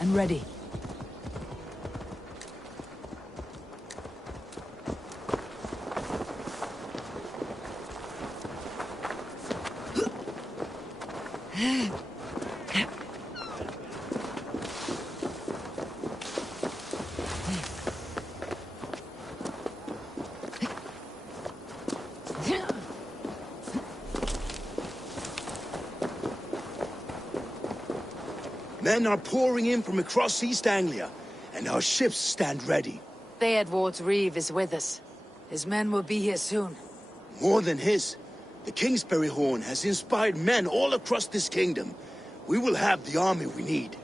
and ready. Men are pouring in from across East Anglia, and our ships stand ready. Theodward's Reeve is with us. His men will be here soon. More than his. The Kingsbury Horn has inspired men all across this kingdom. We will have the army we need.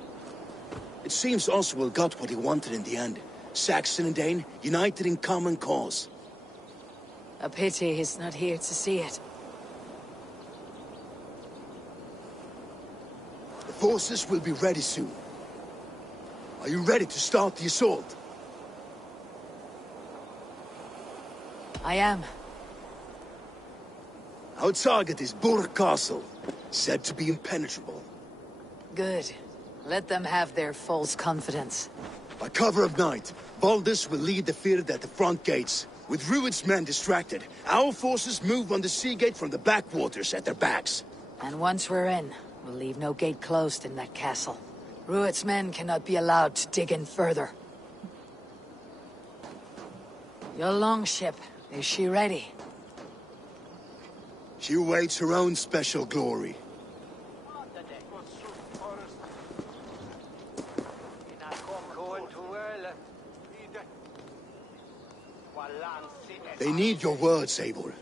It seems Oswald got what he wanted in the end. Saxon and Dane, united in common cause. A pity he's not here to see it. The forces will be ready soon. Are you ready to start the assault? I am. Our target is Burg Castle, said to be impenetrable. Good. Let them have their false confidence. By cover of night, Baldus will lead the field at the front gates. With Rued's men distracted, our forces move on the sea gate from the backwaters at their backs. And once we're in, we'll leave no gate closed in that castle. Rued's men cannot be allowed to dig in further. Your longship, is she ready? She awaits her own special glory. They need your words, Eivor.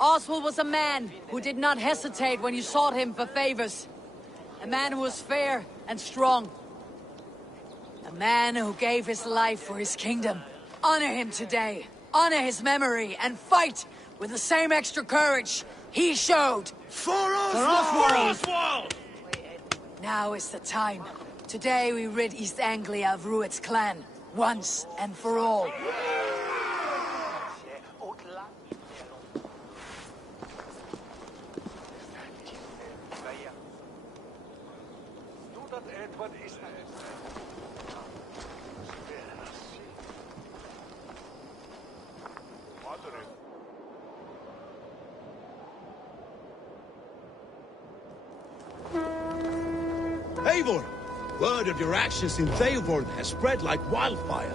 Oswald was a man who did not hesitate when you sought him for favors. A man who was fair and strong. A man who gave his life for his kingdom. Honor him today. Honor his memory and fight with the same extra courage he showed. For Oswald! Now is the time. Today we rid East Anglia of Rued's clan, once and for all. Eivor! Word of your actions in Theodward has spread like wildfire.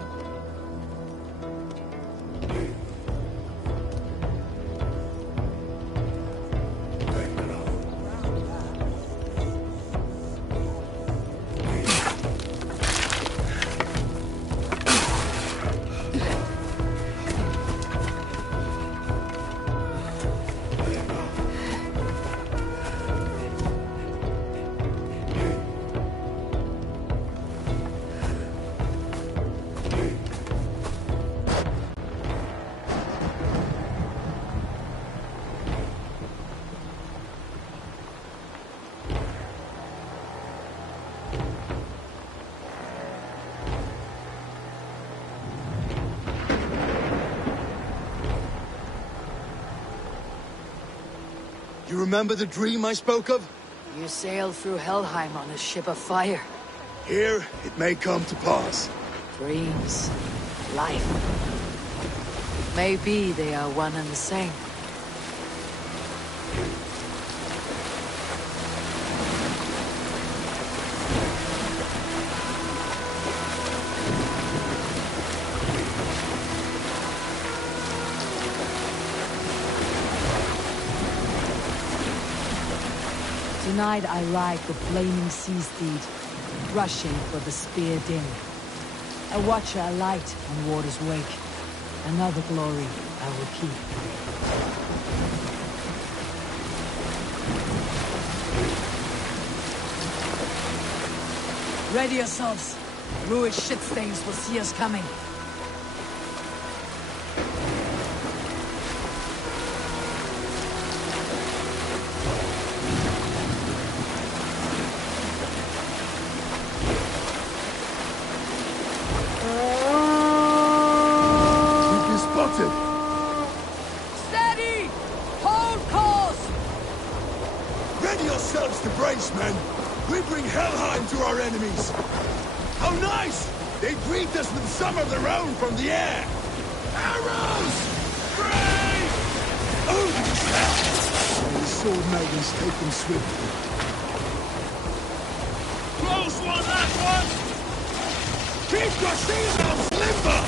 You remember the dream I spoke of? You sailed through Helheim on a ship of fire. Here, it may come to pass. Dreams, life. Maybe they are one and the same. Tonight I ride the flaming sea steed, rushing for the spear din. A watcher alight on water's wake. Another glory I will keep. Ready yourselves. Rued's shitstains will see us coming. armies! How nice! They greet us with some of their own from the air! Arrows! Brave! Oh, the sword maidens take them swiftly. Close one, that one! Keep your shields limber!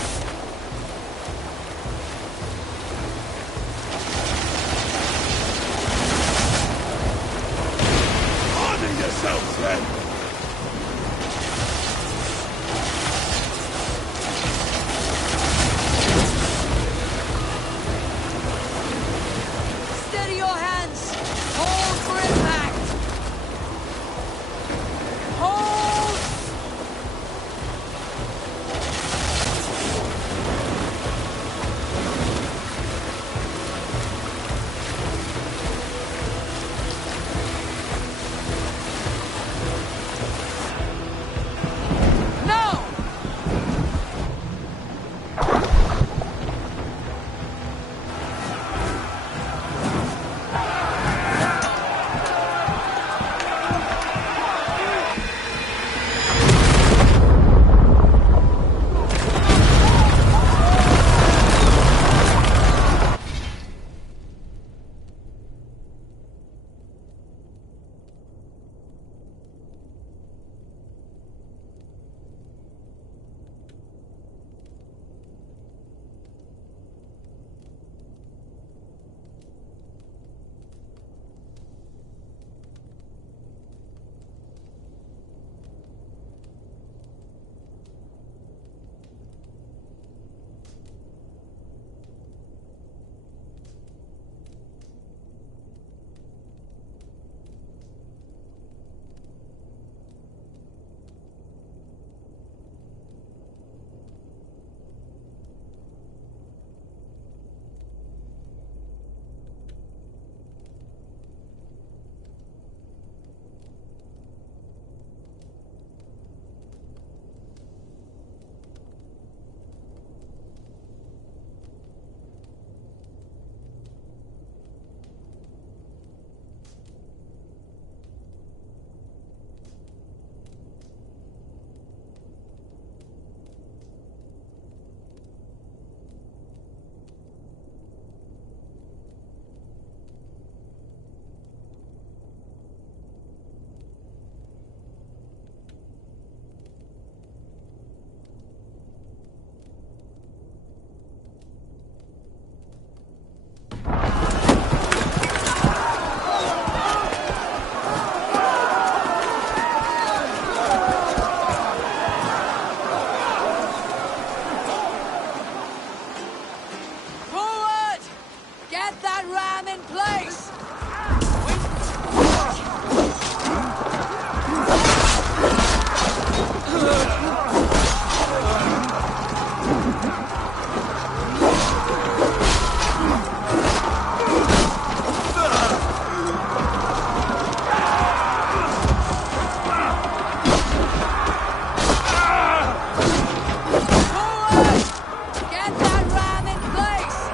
Honor yourselves, then! Steady your hands! Hold for impact! Hold! No! Forward! Get that ram in place! Forward! Get that ram in place!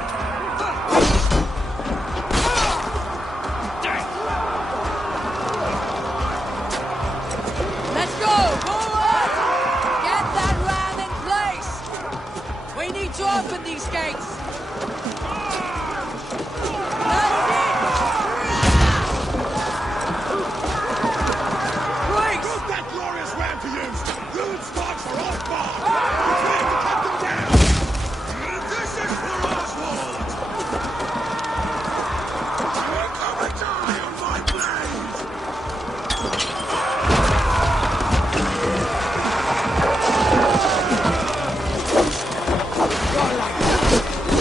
Let's go! Forward! Get that ram in place! We need to open these gates! That's it! Great! Who's that glorious ram to use? Rude sparks for Osbar! It's time to cut them down! This is for Oswald! You will come and die on my blade! God, like that!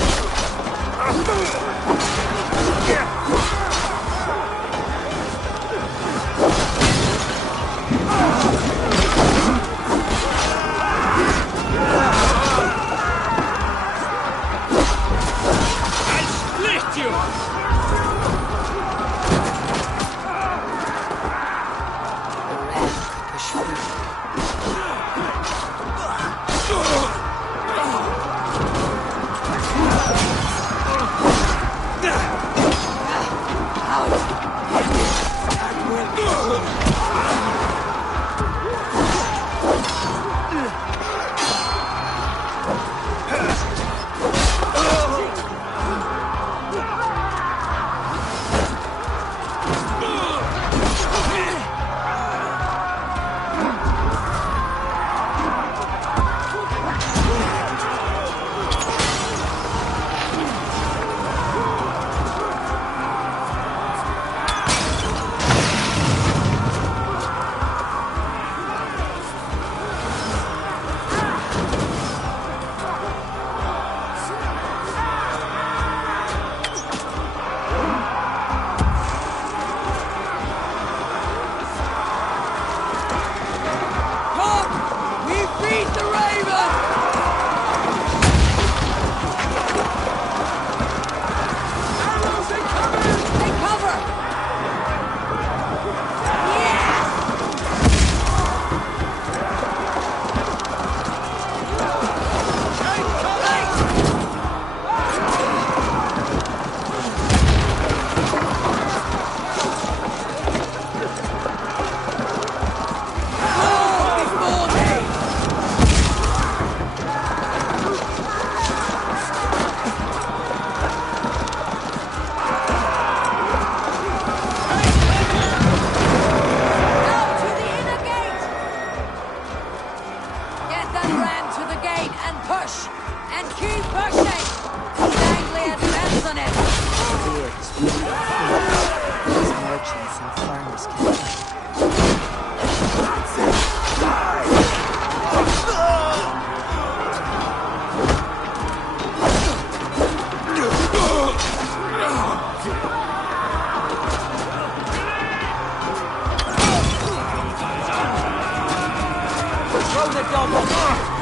blade and push! And keep pushing! Dangly advance on it! These merchants and farmers can Throw the double!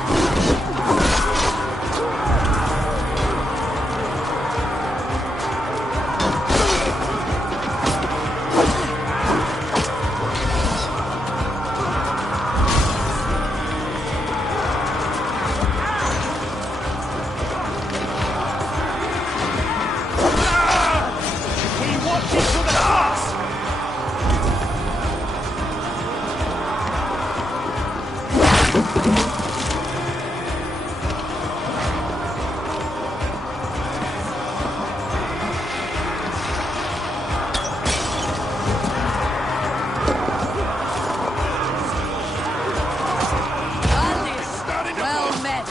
Well met.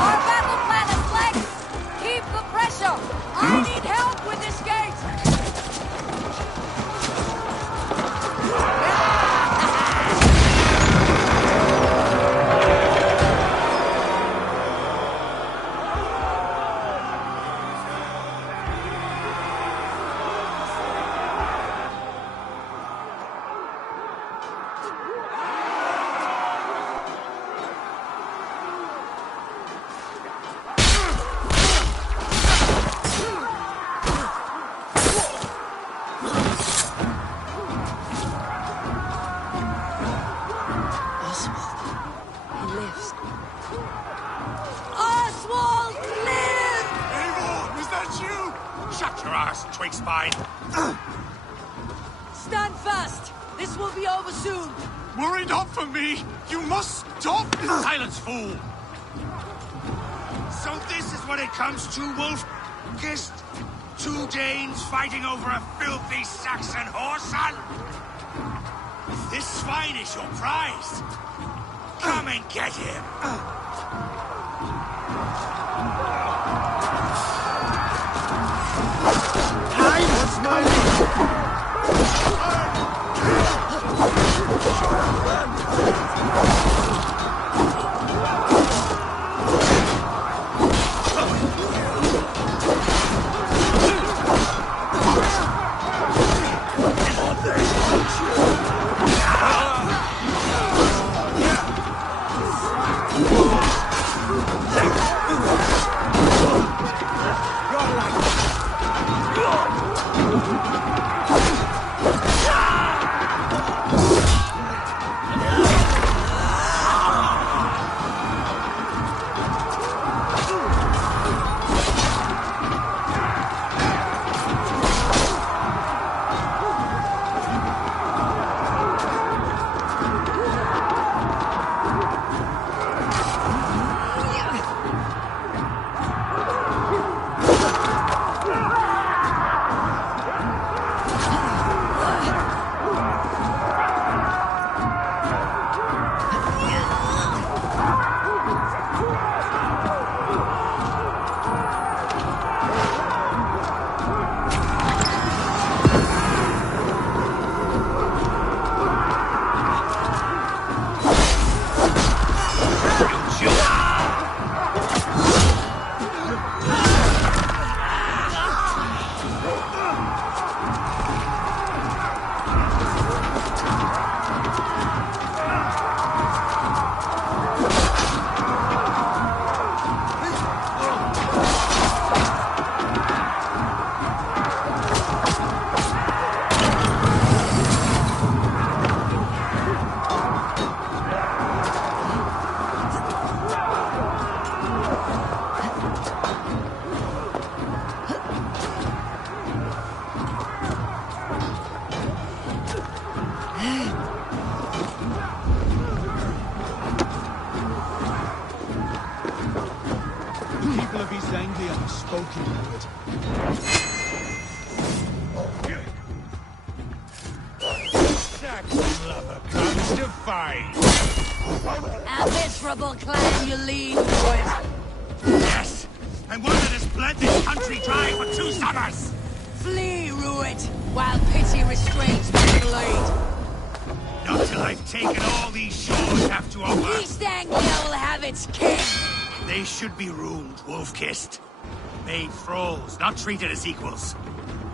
Our battle plan is flanked. Keep the pressure. I need help with this gate. He lives. Oswald lives! Eivor, is that you? Shut your ass, twig spine. Stand fast. This will be over soon. Worry not for me. You must stop. Silence, fool. So this is what it comes to, Wolf. Kissed two Danes fighting over a filthy Saxon horse, son. This swine is your prize. Come and get him. What's my You're like... spoken word. Saxon lover comes to fight. A miserable clan you lead, Druid. Yes, and one that has bled this country dry for 2 summers. Flee, Ruit, while pity restrains my blade. Not till I've taken all these shores have to over. East Anglia will have its king. They should be ruined, wolf-kissed. Made thralls, not treated as equals.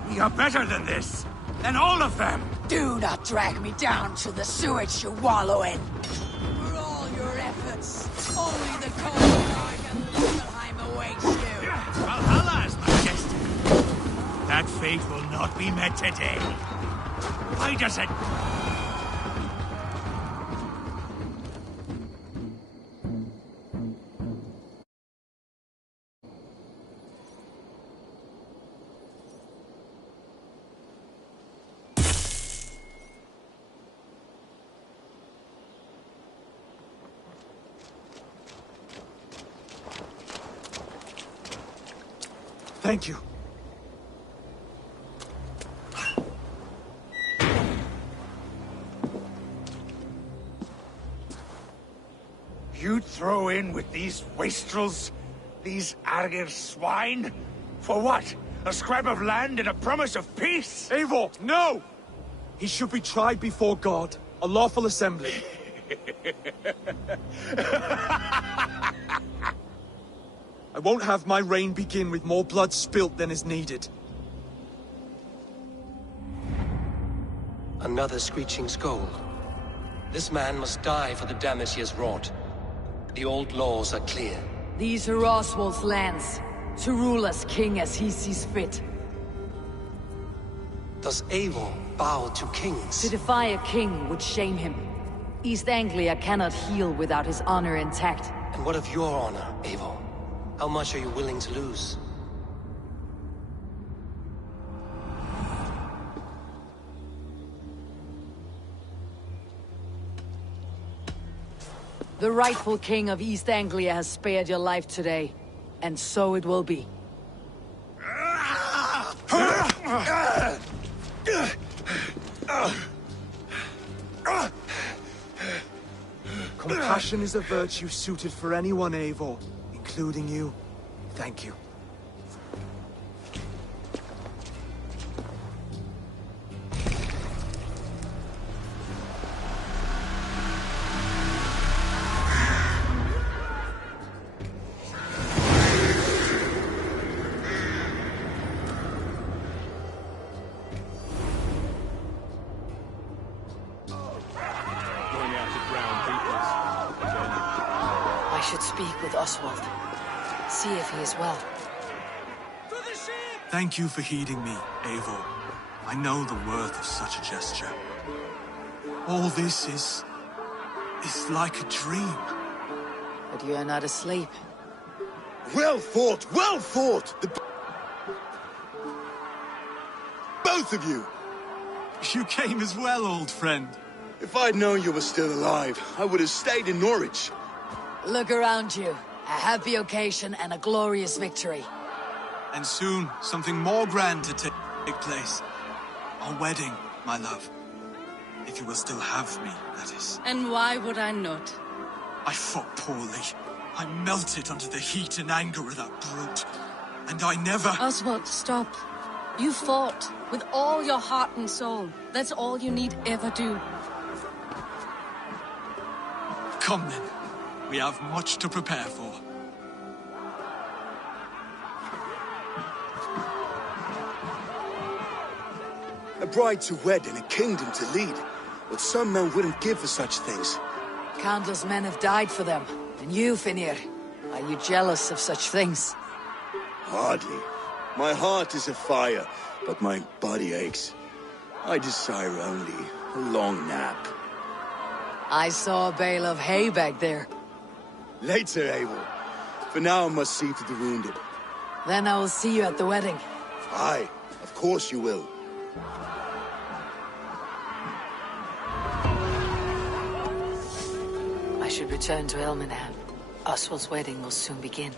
We are better than this. Than all of them. Do not drag me down to the sewage you wallow in. For all your efforts, only the cold dark and Niflheim awaits you. Valhalla is my destiny. That fate will not be met today. Why does it... Thank you. You throw in with these wastrels? These Argir swine? For what? A scrap of land and a promise of peace? Eivor, no! He should be tried before God, a lawful assembly. I won't have my reign begin with more blood spilt than is needed. Another screeching scold. This man must die for the damage he has wrought. The old laws are clear. These are Oswald's lands, to rule as king as he sees fit. Does Eivor bow to kings? To defy a king would shame him. East Anglia cannot heal without his honor intact. And what of your honor, Eivor? How much are you willing to lose? The rightful king of East Anglia has spared your life today, and so it will be. Compassion is a virtue suited for anyone, Eivor, including you. Thank you. I should speak with Oswald. See if he is well. Thank you for heeding me, Eivor. I know the worth of such a gesture. All this is like a dream. But you are not asleep. Well fought! Well fought! Both of you! You came as well, old friend. If I'd known you were still alive, I would have stayed in Norwich. Look around you. A happy occasion and a glorious victory. And soon, something more grand to take place. Our wedding, my love. If you will still have me, that is. And why would I not? I fought poorly. I melted under the heat and anger of that brute. And I never... Oswald, stop. You fought with all your heart and soul. That's all you need ever do. Come then. We have much to prepare for. A bride to wed and a kingdom to lead. What some men wouldn't give for such things. Countless men have died for them. And you, Finir, are you jealous of such things? Hardly. My heart is afire, but my body aches. I desire only a long nap. I saw a bale of hay back there. Later, Eivor. For now, I must see to the wounded. Then I will see you at the wedding. Aye, of course you will. I should return to Elmenham. Oswald's wedding will soon begin.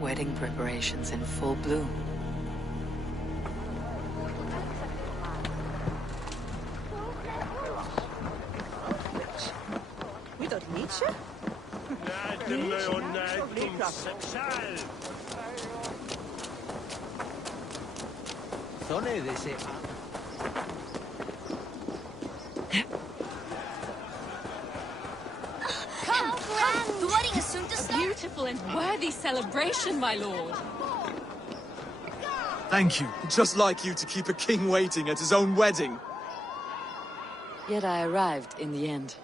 Wedding preparations in full bloom. We don't need you. Come, come! The wedding is soon to start. A beautiful and worthy celebration, my lord. Thank you. Just like you to keep a king waiting at his own wedding. Yet I arrived in the end.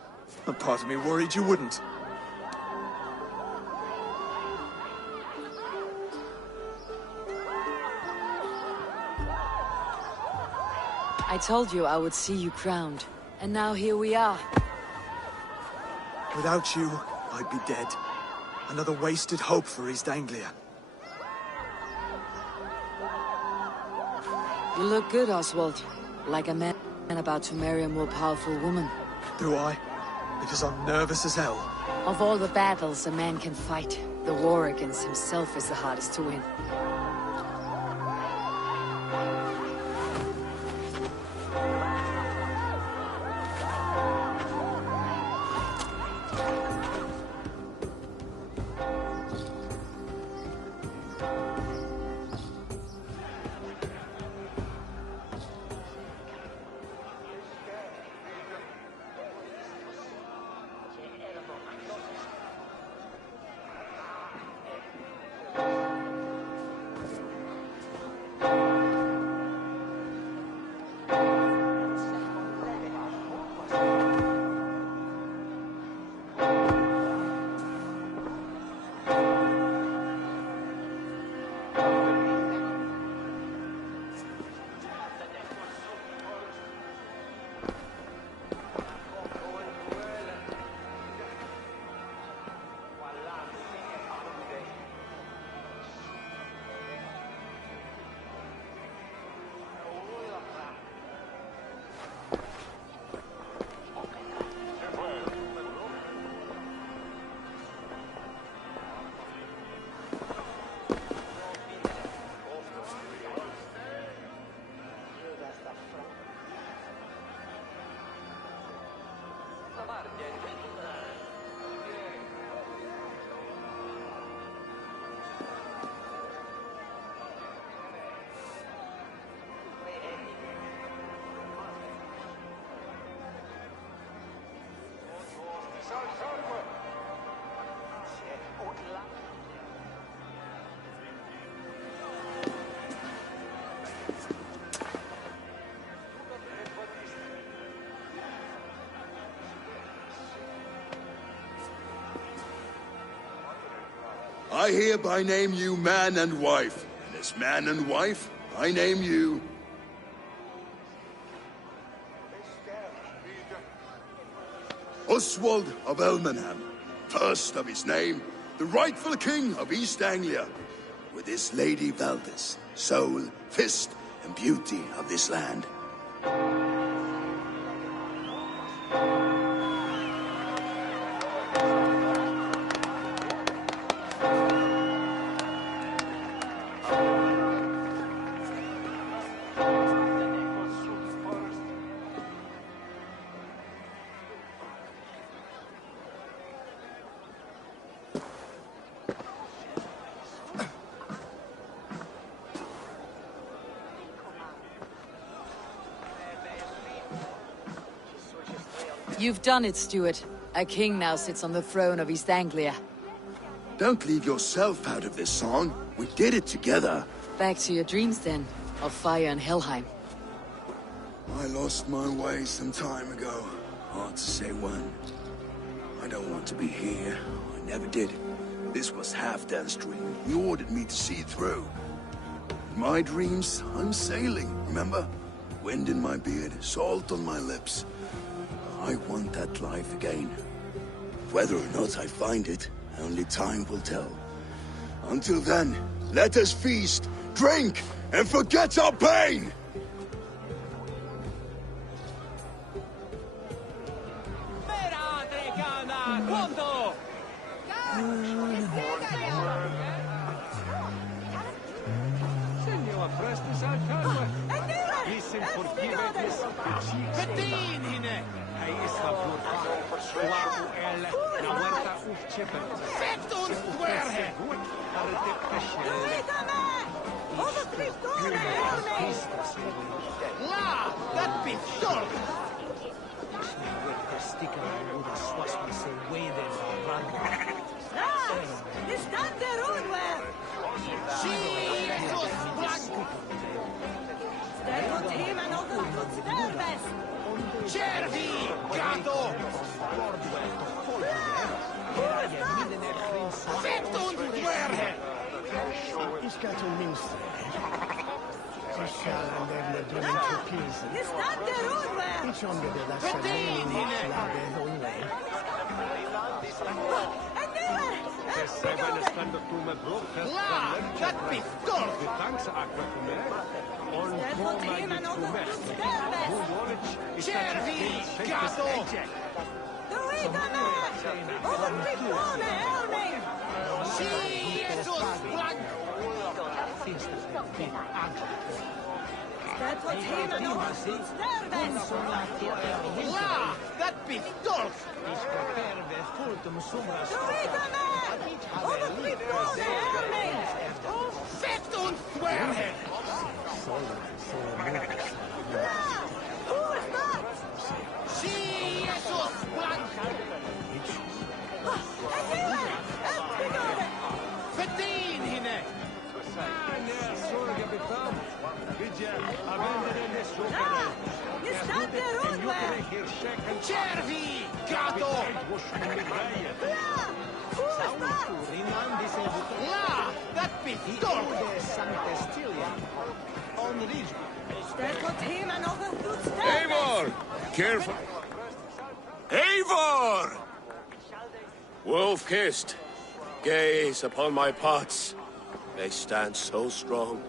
A part of me worried you wouldn't. I told you I would see you crowned, and now here we are. Without you, I'd be dead. Another wasted hope for East Anglia. You look good, Oswald. Like a man about to marry a more powerful woman. Do I? Because I'm nervous as hell. Of all the battles a man can fight, the war against himself is the hardest to win. I hereby name you man and wife. And as man and wife, I name you... Oswald of Elmenham, first of his name, the rightful king of East Anglia, with his lady Valdis, soul, fist, and beauty of this land. You've done it, Stuart. A king now sits on the throne of East Anglia. Don't leave yourself out of this song. We did it together. Back to your dreams, then, of fire and Helheim. I lost my way some time ago. Hard to say when. I don't want to be here. I never did. This was Halfdan's dream. He ordered me to see through. In my dreams, I'm sailing, remember? Wind in my beard, salt on my lips. I want that life again. Whether or not I find it, only time will tell. Until then, let us feast, drink, and forget our pain! Bedien Hij is gevoerd. Vet ons dwergen! La, dat pistool! Is dat de roodwer? Jesus blank! Der komt iemand op de goed sterven. Cervi, gato! Vet ons dwergen! Ich gaat om minste. Sociaal en der dringen te piezen. Is dat de roodwer? Ich onder de lasse Bedien slagen onweg. En nieuwe! La, dat pistool! Der komt iemand op de goed sterven. Cervi, gato! Doe ik aan mij! Op een pistool, Herming! Jesus blank! Der komt iemand op de goed sterven. La, dat pistool! Doe ik aan mij! Op een pistool, Herming! Vet ons dwergen! Ja! Hoe is dat? Jesus blank! En nieuwe! En bedoelde! Bedien hinne! Ja! Is dat de roodwer? Cervi, gato! Ja! Hoe is dat? La, dat pistool! Der komt iemand op de goed sterven. Eivor! Careful. Eivor! Wolf-kissed, gaze upon my pots. They stand so strong.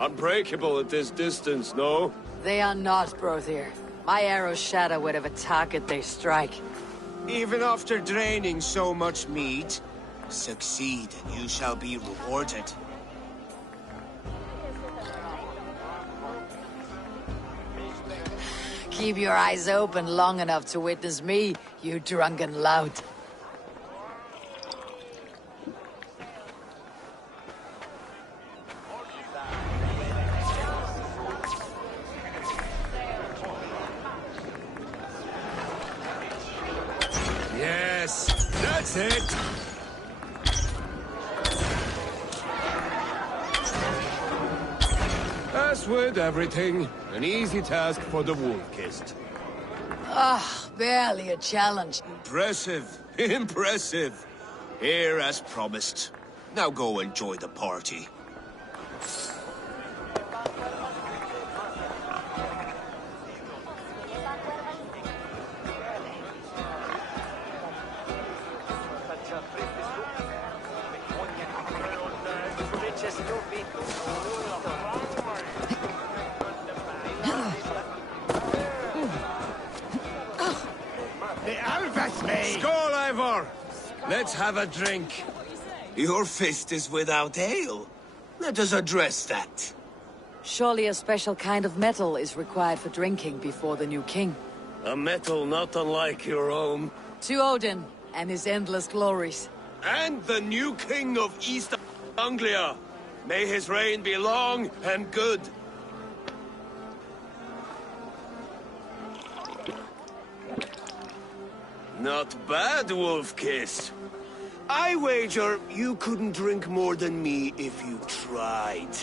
Unbreakable at this distance, no? They are not, Brothier. My arrows shatter whatever target they strike. Even after draining so much meat, succeed and you shall be rewarded. Keep your eyes open long enough to witness me, you drunken lout. Yes, that's it! As with everything, an easy task for the wolf-kissed. Barely a challenge. Impressive, impressive. Here as promised. Now go enjoy the party. Skål, Eivor! Let's have a drink. Your fist is without ale. Let us address that. Surely a special kind of metal is required for drinking before the new king. A metal not unlike your own. To Odin and his endless glories. And the new king of East Anglia. May his reign be long and good. Not bad, Wolf-kissed. I wager you couldn't drink more than me if you tried.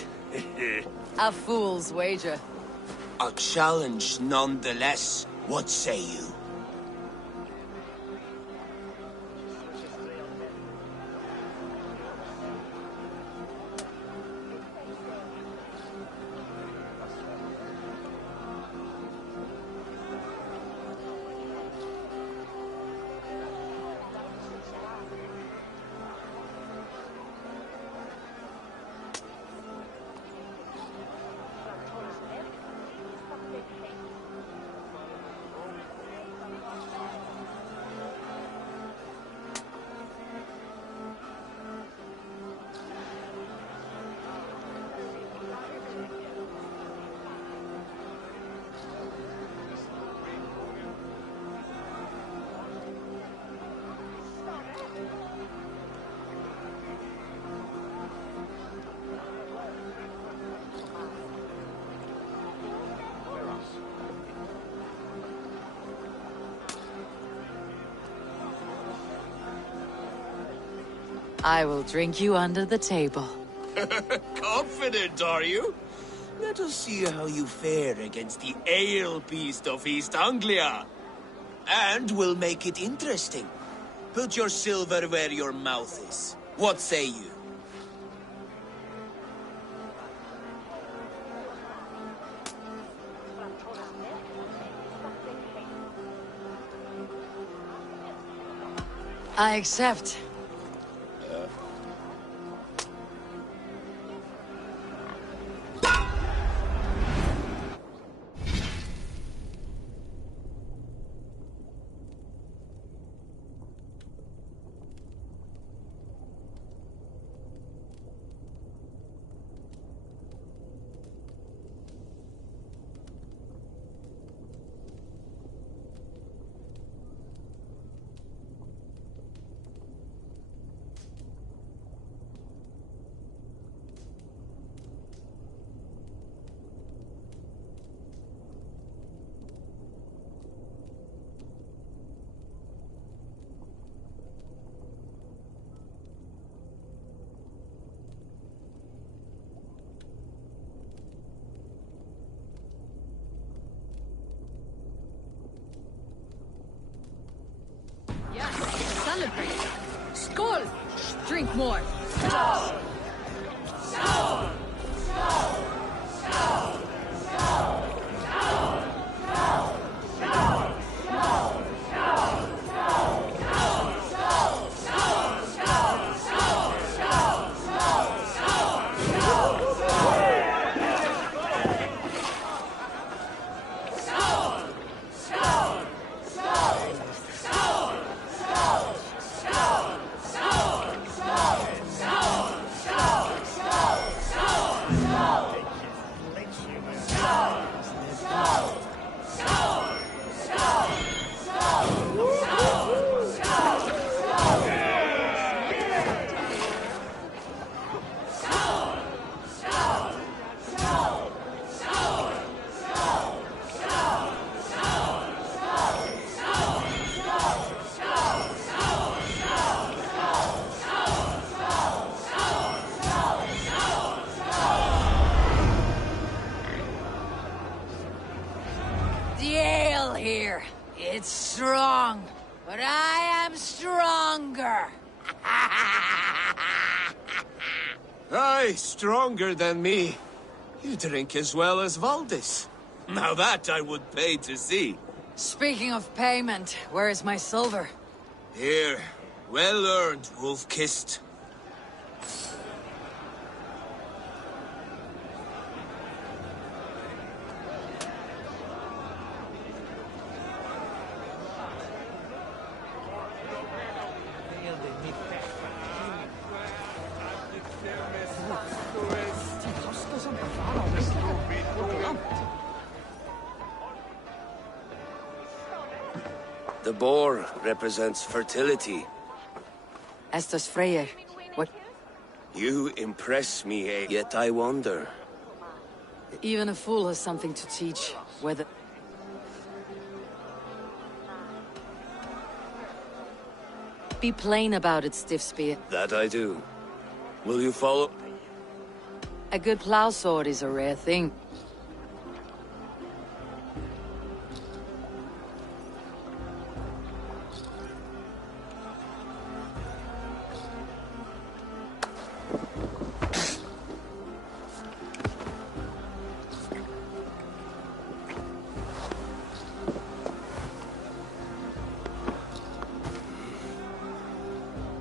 A fool's wager. A challenge nonetheless. What say you? I will drink you under the table. Confident, are you? Let us see how you fare against the ale beast of East Anglia. And we'll make it interesting. Put your silver where your mouth is. What say you? I accept. Celebrate. Skål! Drink more. The ale here. It's strong, but I am stronger. Aye, stronger than me. You drink as well as Valdis. Now that I would pay to see. Speaking of payment, where is my silver? Here, well earned, wolf-kissed. The boar represents fertility. As does Freyr. What? You impress me, yet I wonder. Even a fool has something to teach. Whether... Be plain about it, Stiffspear. That I do. Will you follow? A good plow sword is a rare thing.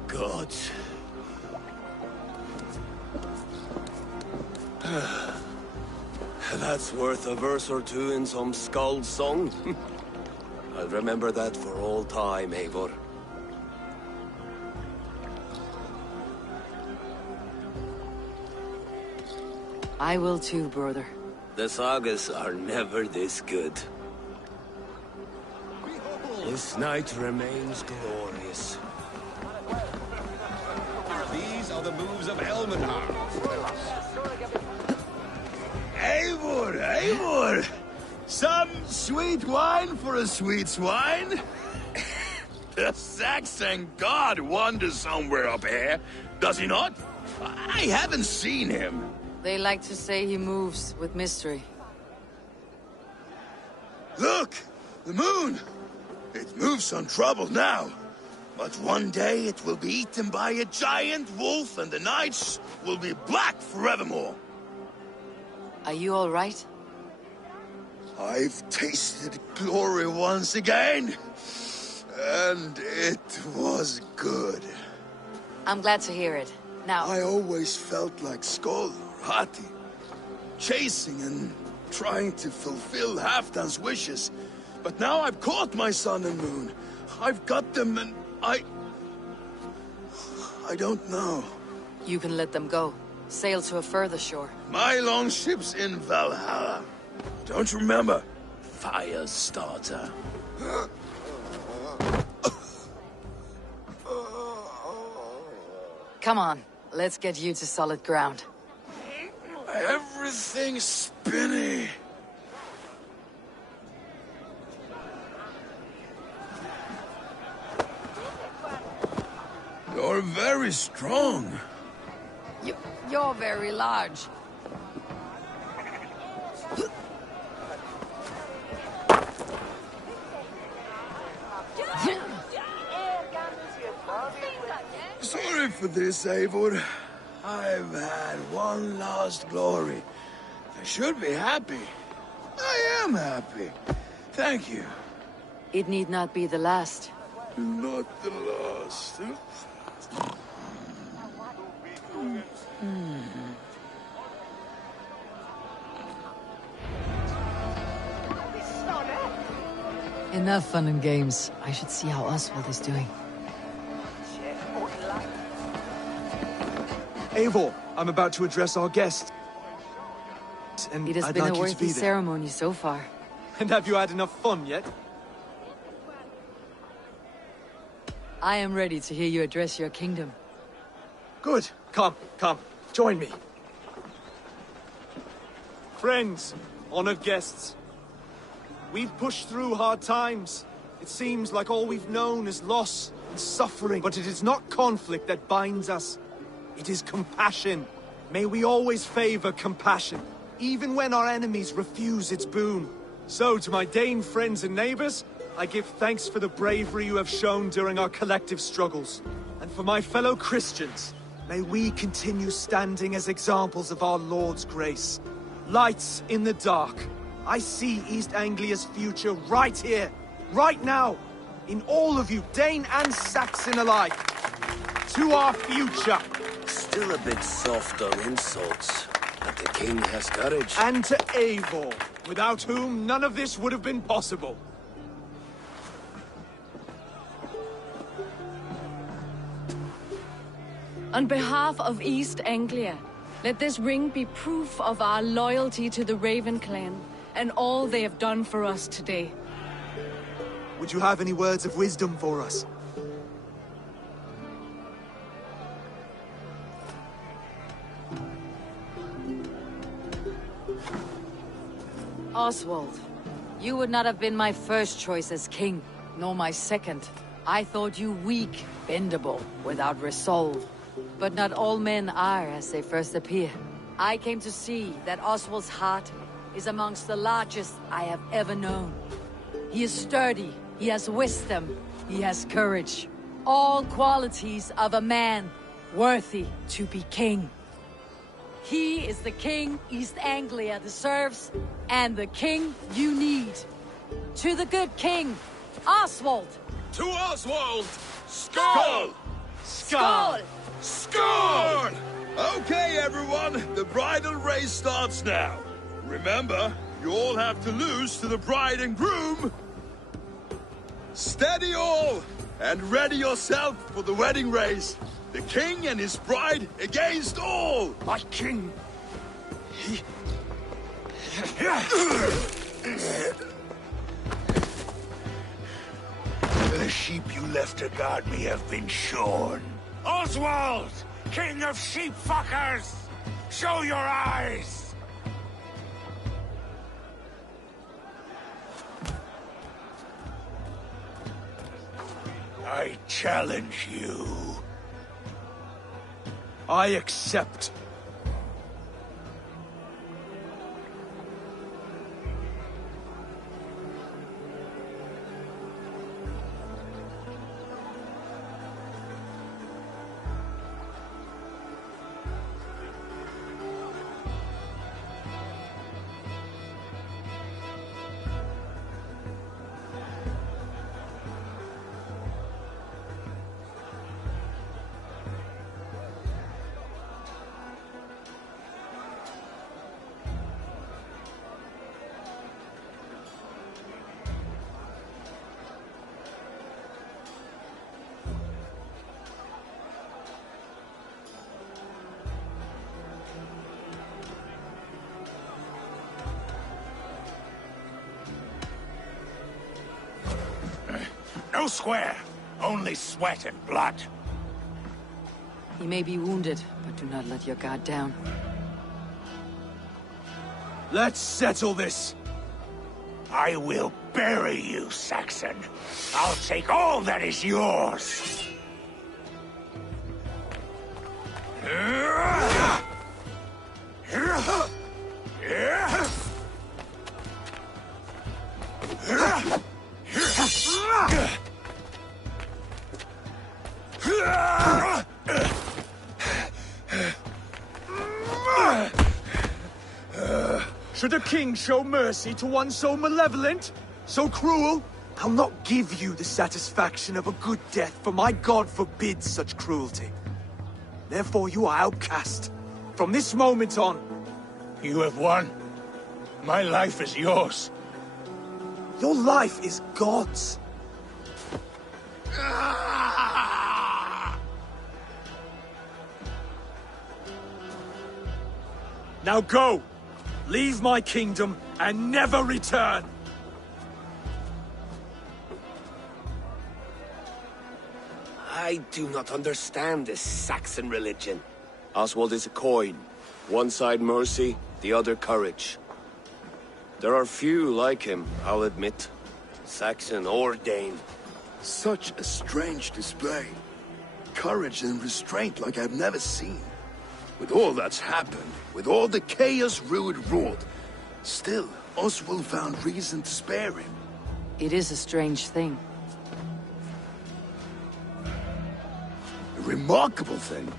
Gods. That's worth a verse or two in some skald's song. I'll remember that for all time, Eivor. I will too, brother. The sagas are never this good. This night remains glorious. These are the moves of Elmenhar. Eivor, Eivor! Some sweet wine for a sweet swine? The Saxon god wanders somewhere up here. Does he not? I haven't seen him. They like to say he moves with mystery. Look! The moon! It moves untroubled now. But one day it will be eaten by a giant wolf and the nights will be black forevermore. Are you all right? I've tasted glory once again. And it was good. I'm glad to hear it. Now... I always felt like Skoll or Hati. Chasing and trying to fulfill Halfdan's wishes. But now I've caught my sun and moon. I've got them and I don't know. You can let them go. Sail to a further shore. My longship's in Valhalla. Don't you remember? Firestarter. Come on, let's get you to solid ground. Everything's spinny. You're very strong. You're very large. Sorry for this, Eivor. I've had one last glory. I should be happy. I am happy. Thank you. It need not be the last. Not the last. Enough fun and games. I should see how Oswald is doing. Eivor, I'm about to address our guests. And It has I'd been like a you to worthy be there. ceremony so far. And have you had enough fun yet? I am ready to hear you address your kingdom. Good. Come. Join me. Friends, honored guests. We've pushed through hard times. It seems like all we've known is loss and suffering. But it is not conflict that binds us. It is compassion. May we always favor compassion, even when our enemies refuse its boon. So, to my Dane friends and neighbors, I give thanks for the bravery you have shown during our collective struggles. And for my fellow Christians, may we continue standing as examples of our Lord's grace. Lights in the dark. I see East Anglia's future right here, right now, in all of you, Dane and Saxon alike. To our future. Still a bit soft on insults, but the king has courage. And to Eivor, without whom none of this would have been possible. On behalf of East Anglia, let this ring be proof of our loyalty to the Raven clan and all they have done for us today. Would you have any words of wisdom for us? Oswald, you would not have been my first choice as king, nor my second. I thought you weak, bendable, without resolve. But not all men are as they first appear. I came to see that Oswald's heart is amongst the largest I have ever known. He is sturdy, he has wisdom, he has courage. All qualities of a man worthy to be king. He is the king East Anglia deserves, and the king you need. To the good king, Oswald! To Oswald! Skull! Skull! Skull! Okay, everyone, the bridal race starts now. Remember, you all have to lose to the bride and groom. Steady all, and ready yourself for the wedding race. The king and his bride against all! My king! The sheep you left to guard me have been shorn. Oswald! King of sheep fuckers! Show your eyes! I challenge you. I accept. No square, only sweat and blood. He may be wounded, but do not let your guard down. Let's settle this. I will bury you, Saxon. I'll take all that is yours. Should a king show mercy to one so malevolent? So cruel? I'll not give you the satisfaction of a good death, for my god forbids such cruelty. Therefore you are outcast. From this moment on. You have won. My life is yours. Your life is God's. Now go! Leave my kingdom and never return! I do not understand this Saxon religion. Oswald is a coin. One side mercy, the other courage. There are few like him, I'll admit. Saxon or Dane. Such a strange display. Courage and restraint like I've never seen. With all that's happened, with all the chaos Rued wrought, still, Oswald found reason to spare him. It is a strange thing. A remarkable thing.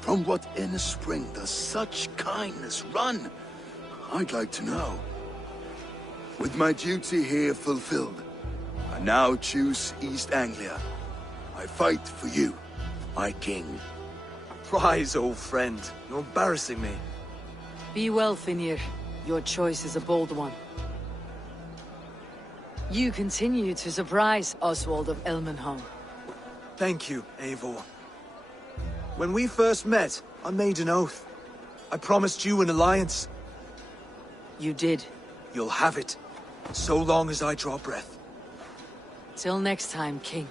From what inner spring does such kindness run? I'd like to know. With my duty here fulfilled, I now choose East Anglia. I fight for you, my king. Rise, old friend. You're embarrassing me. Be well, Finir. Your choice is a bold one. You continue to surprise Oswald of Elmenham. Thank you, Eivor. When we first met, I made an oath. I promised you an alliance. You did. You'll have it, so long as I draw breath. Till next time, King.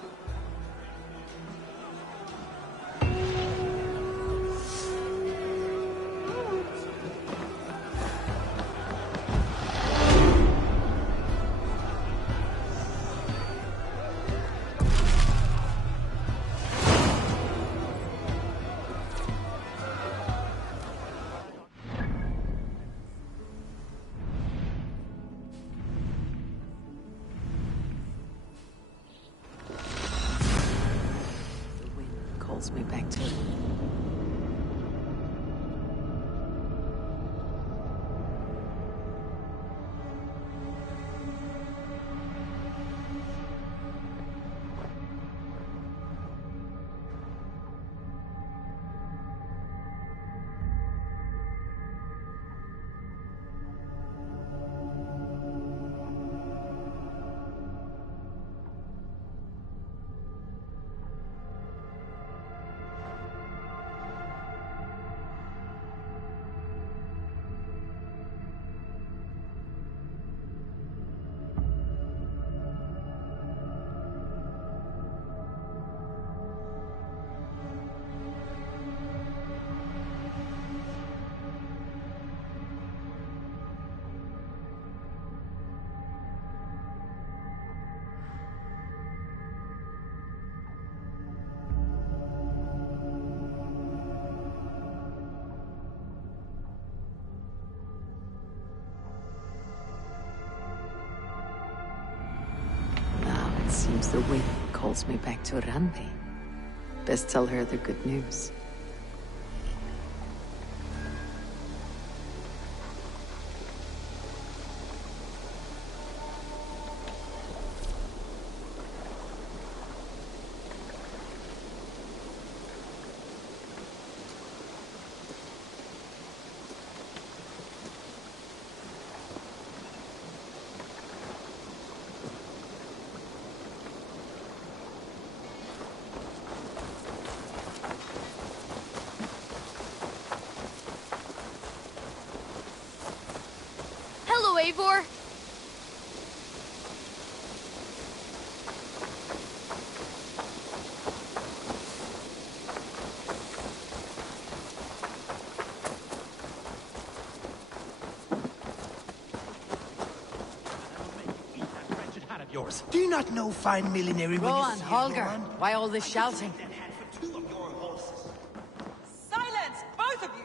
Calls me back to it. Seems the wind calls me back to Randvi. Best tell her the good news. Hello, Eivor. Do you not know fine millinery when you Rowan, see it, Holger, Rowan? why all this shouting? Silence, both of you!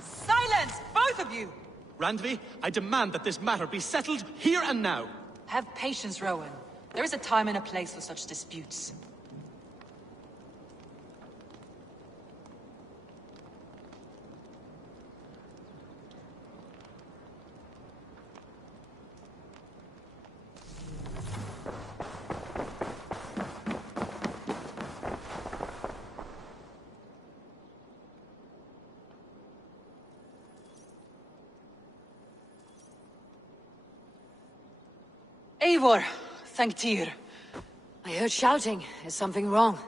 Silence, both of you! Randvi, I demand that this matter be settled here and now. Have patience, Rowan. There is a time and a place for such disputes. Eivor, thank Tyr. I heard shouting. Is something wrong?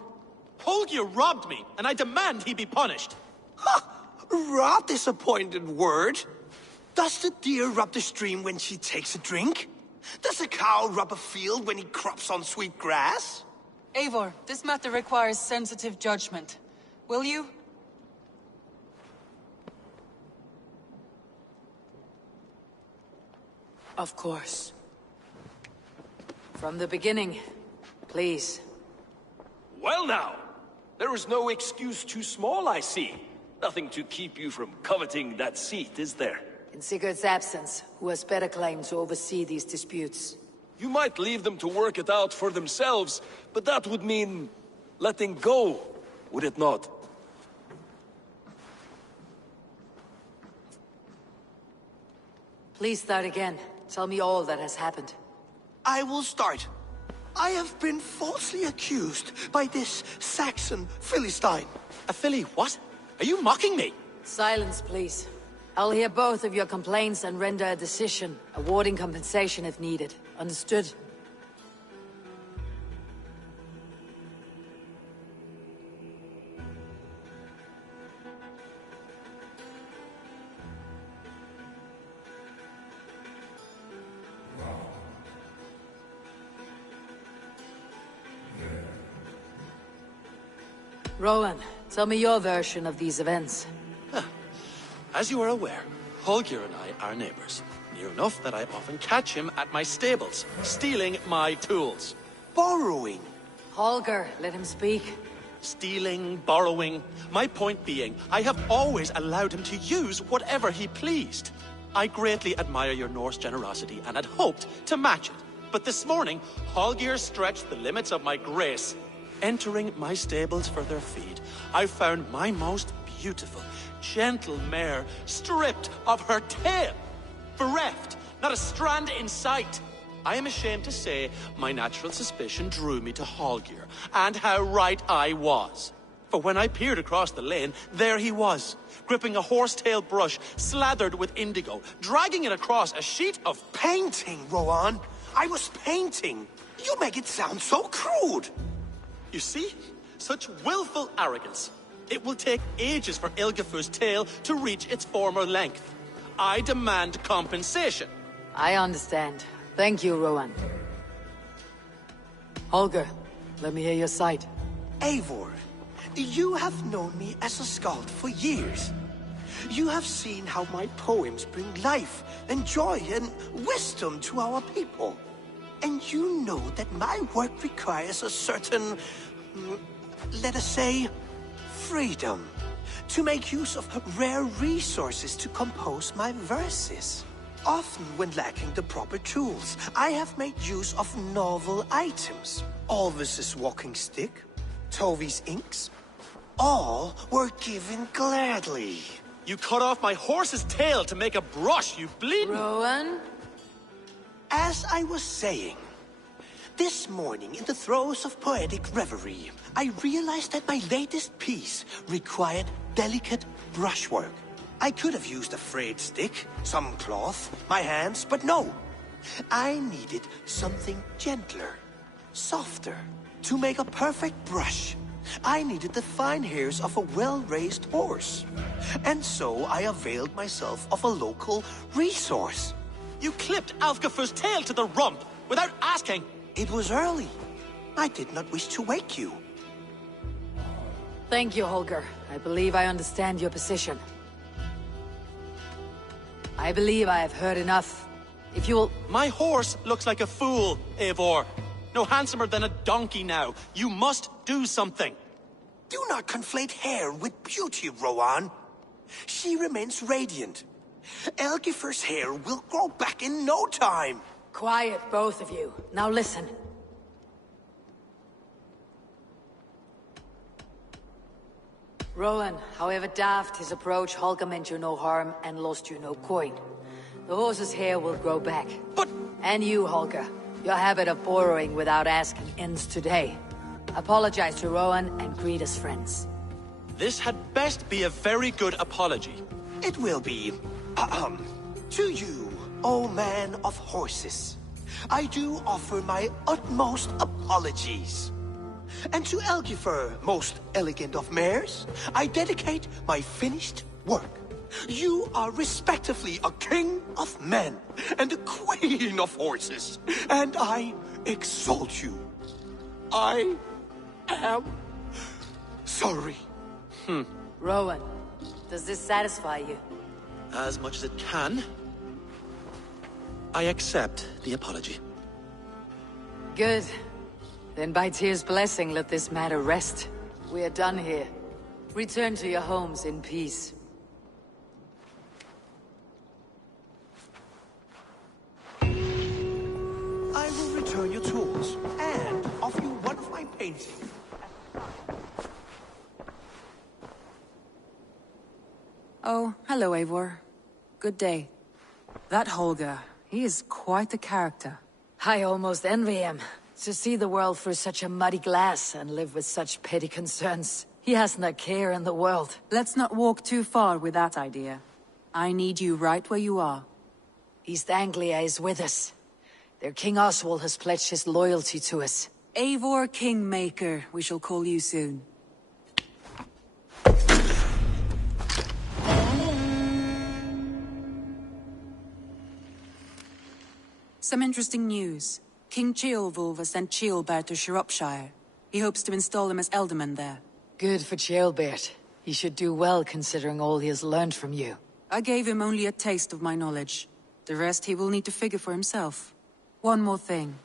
Holger robbed me, and I demand he be punished. Robbed is a pointed word. Does the deer rub the stream when she takes a drink? Does a cow rub a field when he crops on sweet grass? Eivor, this matter requires sensitive judgment. Will you? Of course. From the beginning, please. Well now, there is no excuse too small, I see. Nothing to keep you from coveting that seat, is there? In Sigurd's absence, who has better claim to oversee these disputes? You might leave them to work it out for themselves, but that would mean letting go, would it not? Please start again. Tell me all that has happened. I will start. I have been falsely accused by this Saxon Philistine. A Philly what? Are you mocking me? Silence, please. I'll hear both of your complaints and render a decision, awarding compensation if needed. Understood? Rowan, tell me your version of these events. As you are aware, Holger and I are neighbors. Near enough that I often catch him at my stables, stealing my tools. Borrowing. Holger, let him speak. Stealing, borrowing. My point being, I have always allowed him to use whatever he pleased. I greatly admire your Norse generosity and had hoped to match it. But this morning, Holger stretched the limits of my grace. Entering my stables for their feed, I found my most beautiful, gentle mare stripped of her tail. Bereft, not a strand in sight. I am ashamed to say my natural suspicion drew me to Holger, and how right I was. For when I peered across the lane, there he was, gripping a horsetail brush slathered with indigo, dragging it across a sheet of painting, Rowan. I was painting. You make it sound so crude. You see? Such willful arrogance. It will take ages for Ilgefu's tail to reach its former length. I demand compensation. I understand. Thank you, Rowan. Holger, let me hear your side. Eivor, you have known me as a skald for years. You have seen how my poems bring life and joy and wisdom to our people. And you know that my work requires a certain let us say, freedom. To make use of rare resources to compose my verses. Often when lacking the proper tools, I have made use of novel items. Alvis's walking stick, Tovy's inks, all were given gladly. You cut off my horse's tail to make a brush, you bleeding... Rowan? As I was saying, this morning in the throes of poetic reverie, I realized that my latest piece required delicate brushwork. I could have used a frayed stick, some cloth, my hands, but no. I needed something gentler, softer. To make a perfect brush, I needed the fine hairs of a well-raised horse. And so I availed myself of a local resource. You clipped Alfgafur's tail to the rump, without asking. It was early. I did not wish to wake you. Thank you, Holger. I believe I understand your position. I believe I have heard enough. If you'll... My horse looks like a fool, Eivor. No handsomer than a donkey now. You must do something. Do not conflate hair with beauty, Rowan. She remains radiant. Elgifer's hair will grow back in no time. Quiet, both of you. Now listen. Rowan, however daft his approach, Holger meant you no harm and lost you no coin. The horse's hair will grow back. But... And you, Holger. Your habit of borrowing without asking ends today. Apologize to Rowan and greet as friends. This had best be a very good apology. It will be. To you, O man of horses, I do offer my utmost apologies. And to Elgifer, most elegant of mares, I dedicate my finished work. You are respectively a king of men and a queen of horses, and I exalt you. I am sorry. Rowan, does this satisfy you? As much as it can. I accept the apology. Good. Then by Tyr's blessing, let this matter rest. We are done here. Return to your homes in peace. I will return your tools, and offer you one of my paintings. Oh, hello, Eivor. Good day. That Holger, he is quite the character. I almost envy him. To see the world through such a muddy glass and live with such petty concerns. He hasn't a care in the world. Let's not walk too far with that idea. I need you right where you are. East Anglia is with us. Their King Oswald has pledged his loyalty to us. Eivor Kingmaker, we shall call you soon. Some interesting news. King Ceolwulf has sent Ceolbert to Shropshire. He hopes to install him as Ealdorman there. Good for Ceolbert. He should do well considering all he has learned from you. I gave him only a taste of my knowledge. The rest he will need to figure for himself. One more thing.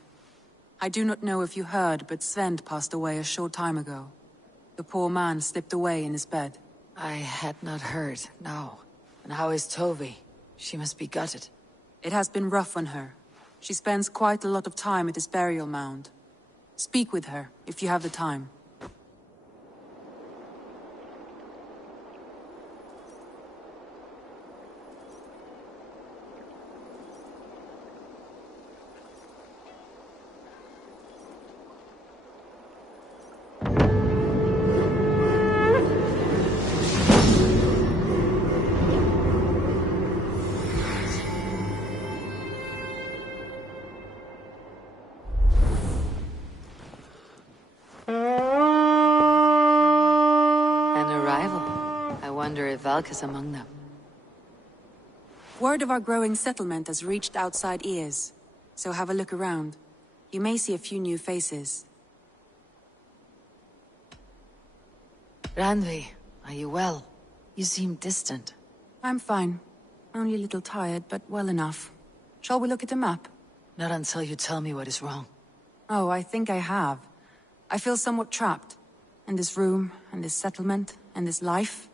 I do not know if you heard, but Sven passed away a short time ago. The poor man slipped away in his bed. I had not heard, no. And how is Tovy? She must be gutted. It has been rough on her. She spends quite a lot of time at his burial mound. Speak with her, if you have the time. Valka's among them. Word of our growing settlement has reached outside ears, so have a look around. You may see a few new faces. Randvi, are you well? You seem distant. I'm fine. Only a little tired, but well enough. Shall we look at the map? Not until you tell me what is wrong. Oh, I think I have. I feel somewhat trapped. and this room, and this settlement, and this life?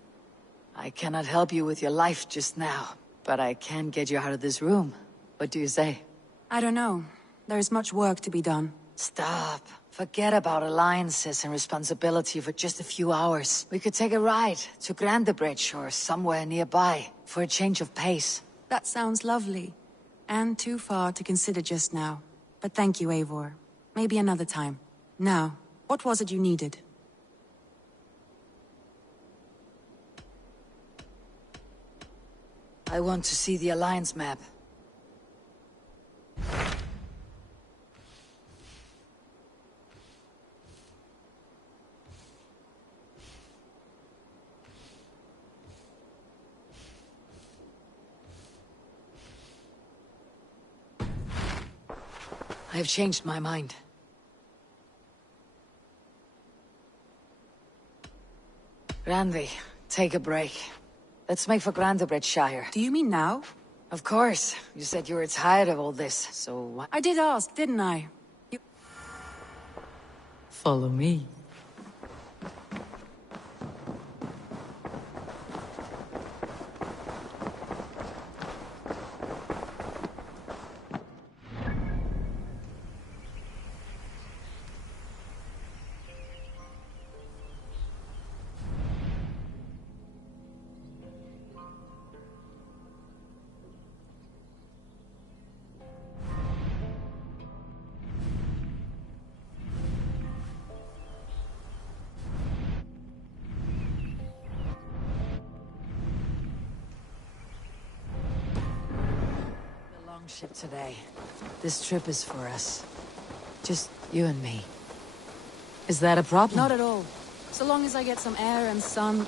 I cannot help you with your life just now, but I can get you out of this room. What do you say? I don't know. There is much work to be done. Stop. Forget about alliances and responsibility for just a few hours. We could take a ride to Grandebridge or somewhere nearby for a change of pace. That sounds lovely. And too far to consider just now. But thank you, Eivor. Maybe another time. Now, what was it you needed? I want to see the Alliance map. I have changed my mind. Randvi, take a break. Let's make for Grandebridgeshire. Do you mean now? Of course. You said you were tired of all this, so... I did ask, didn't I? Follow me. Ship today. This trip is for us. Just you and me. Is that a problem? Not at all. So long as I get some air and sun...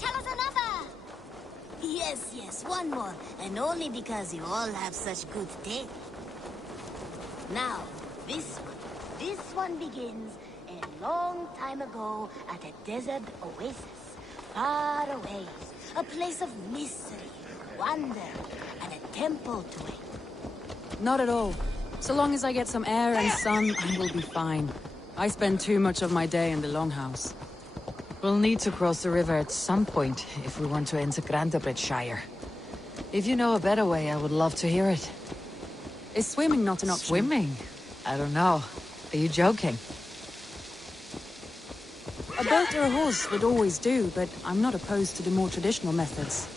Tell us another! Yes, one more. And only because you all have such good taste. Now, this one begins a long time ago at a desert oasis, far away, A place of mystery, wonder, and a temple to it. Not at all. So long as I get some air and sun, I will be fine. I spend too much of my day in the Longhouse. We'll need to cross the river at some point if we want to enter Grantebridgeshire. If you know a better way, I would love to hear it. Is swimming not an option? Swimming? I don't know. Are you joking? A boat or a horse would always do, but I'm not opposed to the more traditional methods.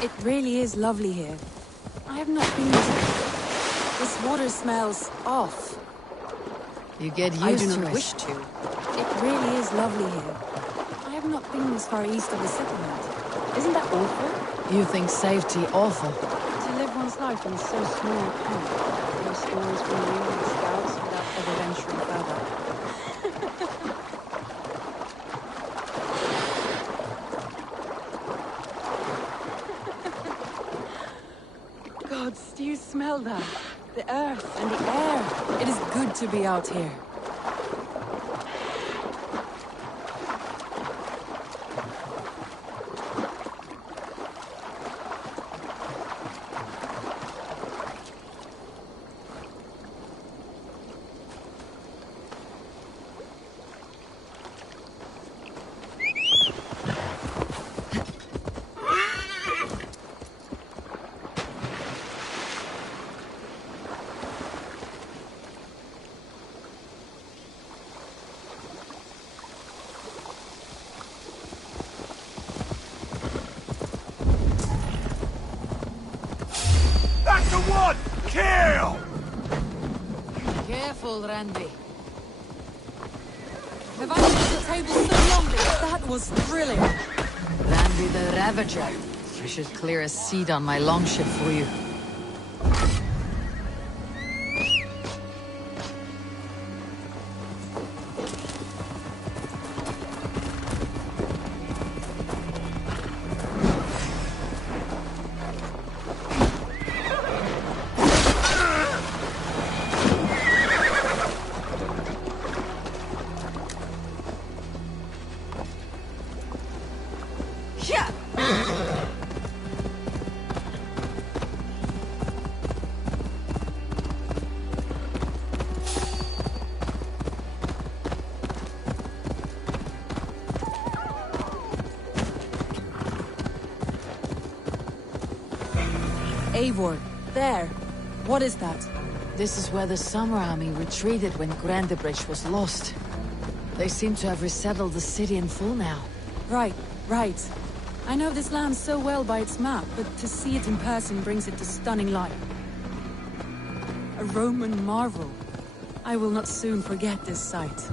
It really is lovely here. I have not been to... This water smells off. You get used to it. I do not wish to. It really is lovely here. I have not been this far east of the settlement. Isn't that awful? You think safety awful? To live one's life in so small a camp. No stories from you and scouts without ever venturing further. Gods, do you smell that? The earth and the air. It is good to be out here. That's the one! Kill! Careful, Randy. Have I been at the table so long that that was thrilling? Randy the Ravager. I should clear a seat on my longship for you. Eivor, there. What is that? This is where the Summer Army retreated when Grantebridge was lost. They seem to have resettled the city in full now. Right. I know this land so well by its map, but to see it in person brings it to stunning life. A Roman marvel. I will not soon forget this sight.